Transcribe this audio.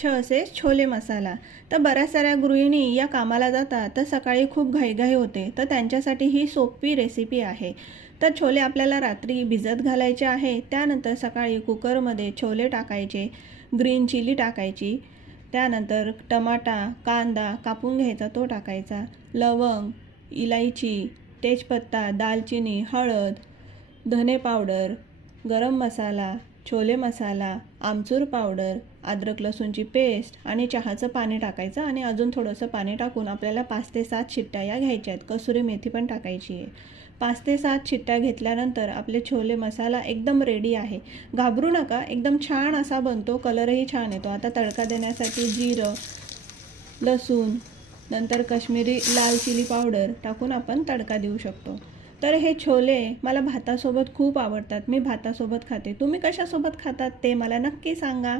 स्वच्छ असे छोले मसाला. तर बऱ्याच साऱ्या गृहिणी या कामाला जातात तर सकाळी खूप घाईघाई होते, तर त्यांच्यासाठी ही सोपी रेसिपी आहे. तर छोले आपल्याला रात्री भिजत घालायचे आहे. त्यानंतर सकाळी कुकरमध्ये छोले टाकायचे, ग्रीन चिली टाकायची, त्यानंतर टमाटा कांदा कापून घ्यायचा तो टाकायचा, लवंग, इलायची, तेजपत्ता, दालचिनी, हळद, धने पावडर, गरम मसाला, छोले मसाला, आमचूर पावडर, अद्रक लसूणची पेस्ट आणि चहाचं पाणी टाकायचं आणि अजून थोडंसं पाणी टाकून आपल्याला 5 ते 7 शिट्ट्या या घ्यायच्या आहेत. कसुरी मेथी पण टाकायची आहे. 5 ते 7 शिट्ट्या घेतल्यानंतर आपले छोले मसाला एकदम रेडी आहे. घाबरू नका, एकदम छान असा बनतो, कलरही छान येतो. आता तडका देण्यासाठी जिरं, लसूण, नंतर काश्मीरी लाल चिली पावडर टाकून आपण तडका देऊ शकतो. तर हे छोले मला भातासोबत खूप आवडतात. मी भातासोबत खाते. तुम्ही कशासोबत खातात ते मला नक्की सांगा.